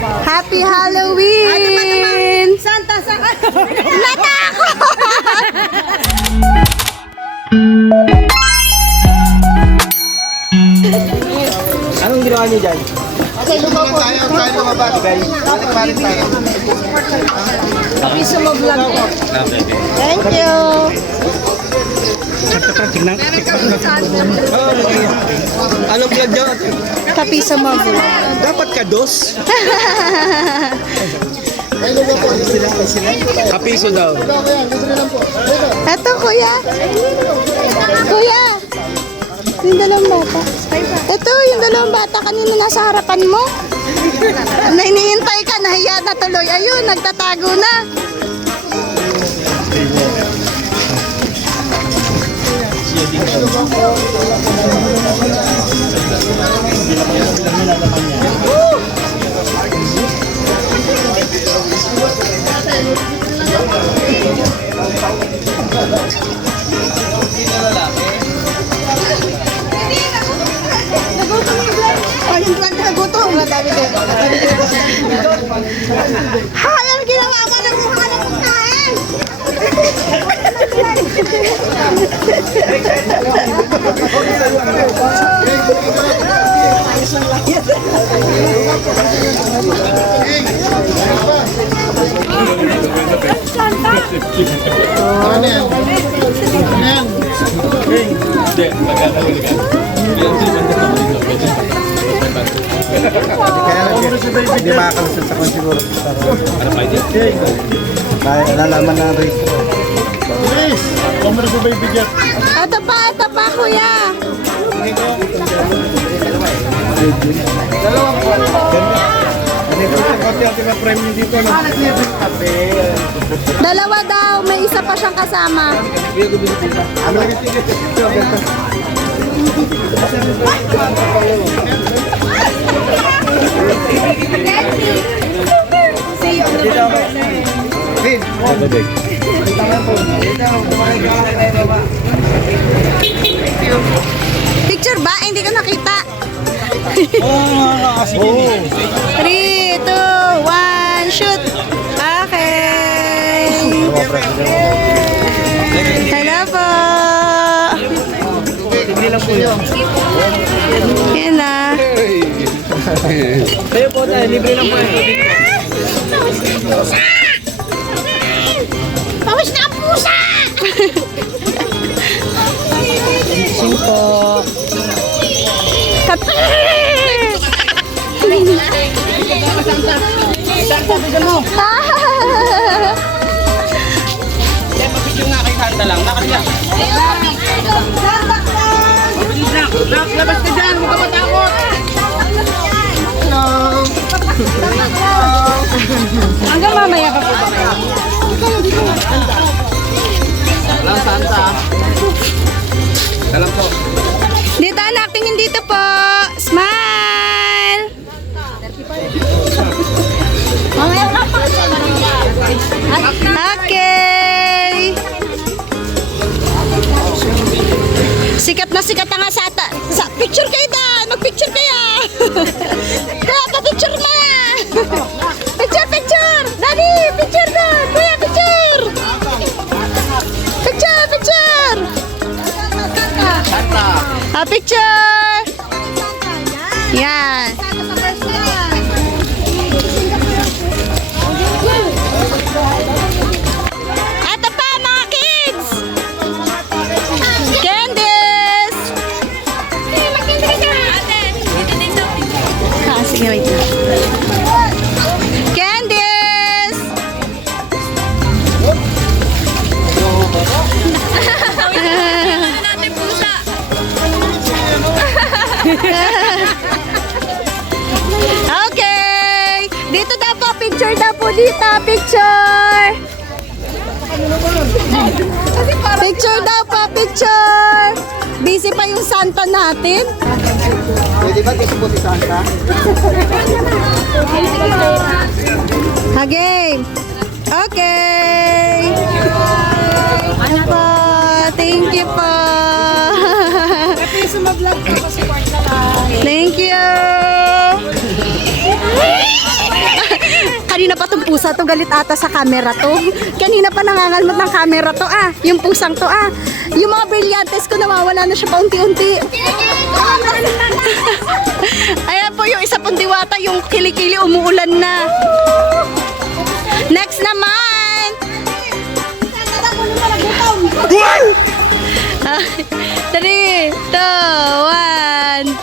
Happy Halloween! Santa, Natakot! Anong ginawa niyo dyan? Tayo lumabas. Balik tayo. Piso mo vlog. Thank you! Anong vlog dyan? Kapiso mo. Dapat kados. Kapiso daw. Eto, kuya. Kuya. Yung dalawang bata. Ito, yung dalawang bata kanina nasa harapan mo. Na iniintay ka, nahiya na tuloy. Ayun, nagtatago na. Hay, ang ginawa mo ng mukha ng pagkain! Ano yan? Ano yan? Kaya hindi makakalusot sa konsiguro. Ano pa yun? Kaya nalalaman na ang race. Race! Kumara sa baby jet. Ito pa, kuya. Dalawang buwan. Ano yung konti-konti na prime nyo dito? Dalawa daw, may isa pa siyang kasama. Ano yung ticket? Dito ako. Rin. Picture ba? Hindi ko nakita. Oh, sige. 3, 2, 1, shoot! Okay! Hello po! Hindi lang po yun. Yan na. Kayo po tayo, libre lang po yun. Pawis na ang pusa! Simpo. Kape! Mapicture nga kay Santa lang. Nakaliya. Labas ka dyan. Huwag ka matakot. Hanggang mamaya pa po ba kayo? Walang Santa. Alam po. Dito anak, tingin dito po. Smile! Okay! Sikat na nga sa picture kayo dan! Mag-picture kayo! Kaya pa-picture na! Picture! Daddy! Picture doon! Kuya, picture! Picture! Santa. Picture! Yan! Ito pa mga kids! Candice! Sige, wait lang. Candice! Okay! Dito daw po, picture daw po dito, picture! Picture daw po, picture! Busy pa yung Santa natin. Pwede ba gusto po si Santa? Game. Okay. Ano po? Thank you po. Sumablog po, support na lang. Thank you. Kanina pa tong pusa to, galit ata sa camera to. Kanina pa nangangalmat ng camera to yung pusang to Yung mga brilyantes ko nawawala na siya paunti-unti. Ayan po yung isa pong diwata, yung kilikili umuulan na. Next naman. 3, 2, 1.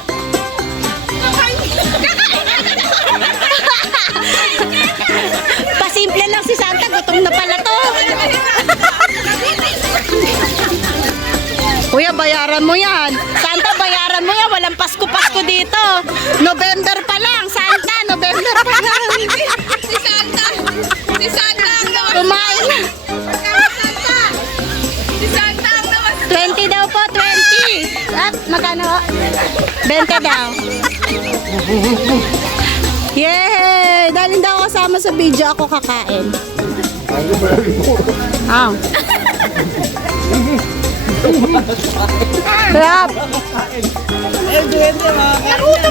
Pasimple lang si Santa, gutom na pala to. Kuya, bayaran mo yan. Santa, bayaran mo yan. Walang Pasko-Pasko dito. November pa lang, Santa. November pa lang. Si Santa ang naman. Kumain na. Si Santa ang naman. 20 daw po, 20. At magkano? 20 daw. Yay! Dahil hindi ako kasama sa video, ako kakain. Crap!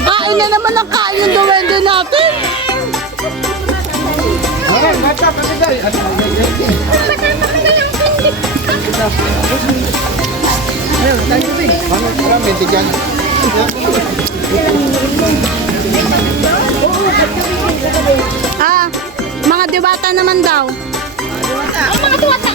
Kain na naman ang kain ng duwende natin. Mga diwata naman daw. Mga tuwata.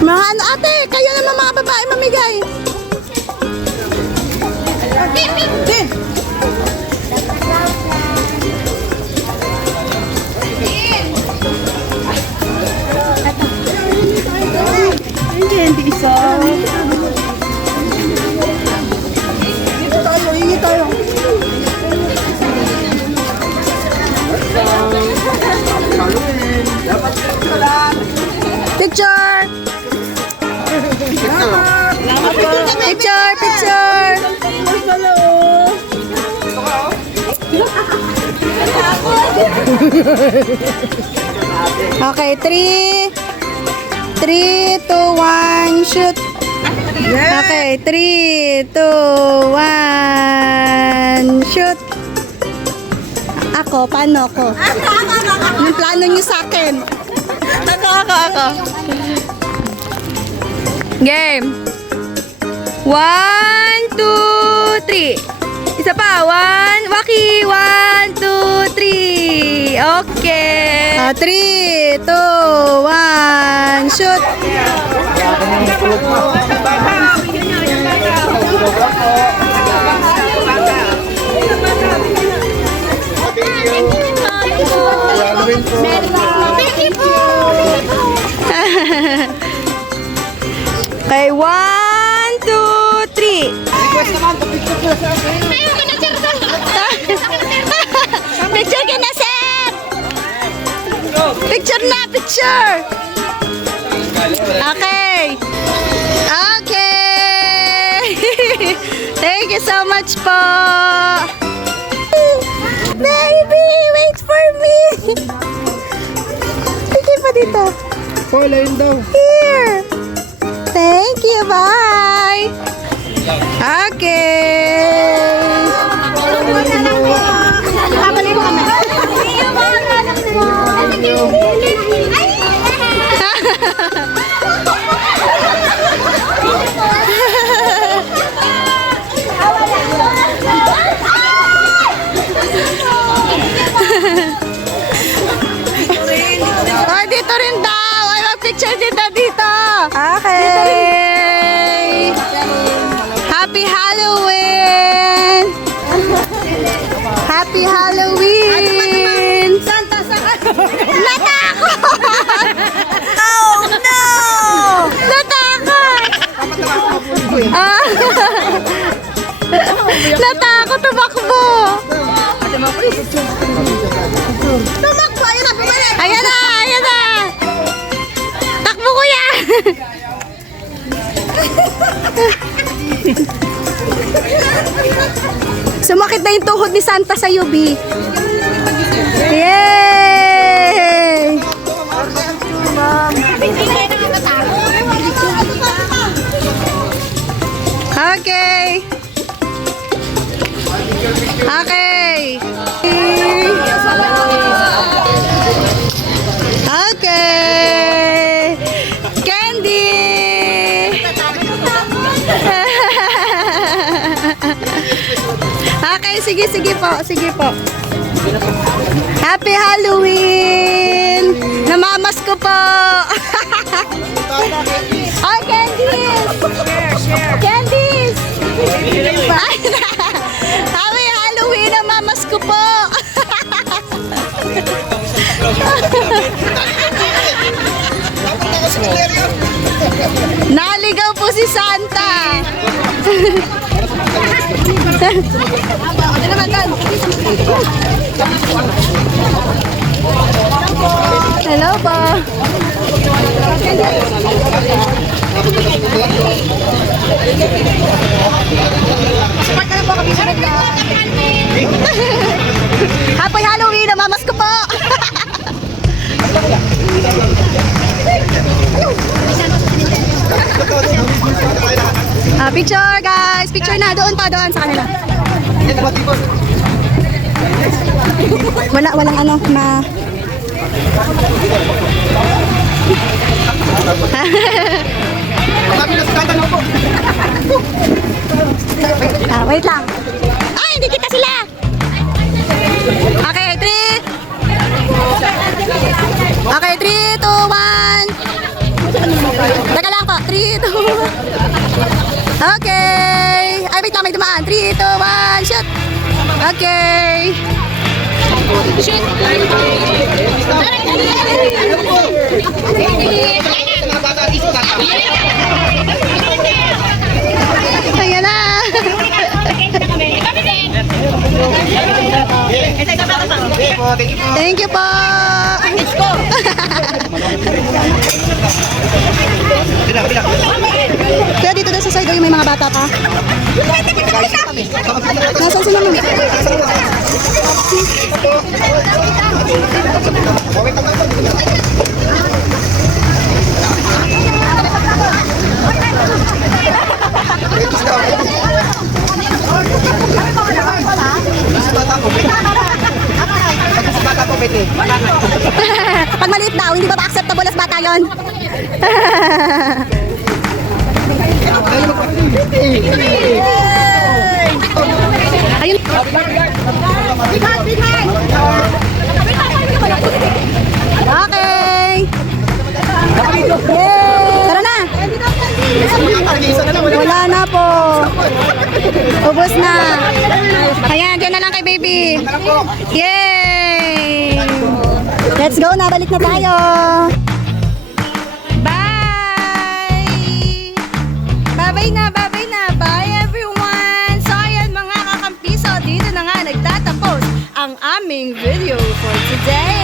Mga ano ate, kayo naman mga babae mamigay. Din. Hindi isa. Hingi tayo. Picture! Picture, picture! Okay, 3, 2, 1, shoot! Okay, 3, 2, 1, shoot! Ako, paano ako? Anong plano niyo sa akin? Ako. Game. 1, 2, 3. Isa pa. 1. Waki. 1, 2, 3. Okay. 3, 2, 1, shoot! Okay, 1, 2, 3. Picture ka na, sir! Picture na, picture! Okay. Thank you so much po. Baby, wait for me. Sige pa dito. Paulayin daw. Here. Thank you, bye. Okay. Babalik ko kami. Oh, dito rin daw. Ay, mag-picture dito. Okay. Happy Halloween. Happy Halloween. Santa, natakot. Oh, no. Natakot. Natakot, tumakbo. Tumakbo, ayun na, bumalik. Ayan na. maganda yung tuhod ni Santa sa UB. Yay! Okay. Okay. Okay. Candy. Okay, sige po. Happy Halloween! Namamas ko po! Oh, candies! Candies! Happy Halloween! Namamas ko po! Naligaw po si Santa! Hello po. Happy Halloween, namamas ko po. Picture guys, picture na doon sa kanila. Walang ano na wait lang. Ay, hindi kita sila. Okay, 3. Okay, 3, 2, 1. Teka lang po. 3, 2, 1. Okay. Ay, wait lang, may dumaan. 3, 2, 1, shoot. Okay. Shoot. Ayan na. Thank you po. Let's go. Kaya dito na sa side yung may mga bata pa. Nasaan sila naman? Pag maliit daw, hindi ba acceptable as bata yun? Ayun. Okay. Yay! Tara na. Wala na po. Ubus na. Ayan, dyan na lang kay baby. Yay! Let's go na, balik na tayo. Bye! Bye-bye na. Bye everyone! So ayan mga kakampiso, dito na nga nagtatapos ang aming video for today.